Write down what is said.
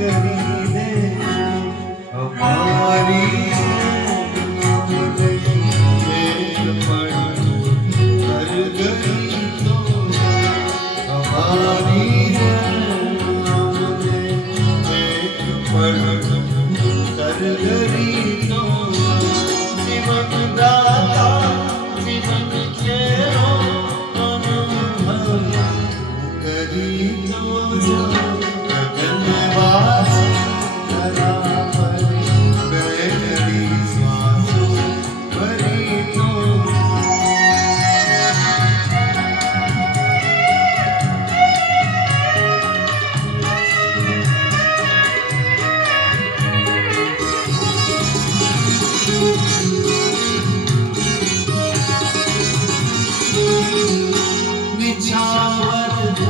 કરી દે અમારી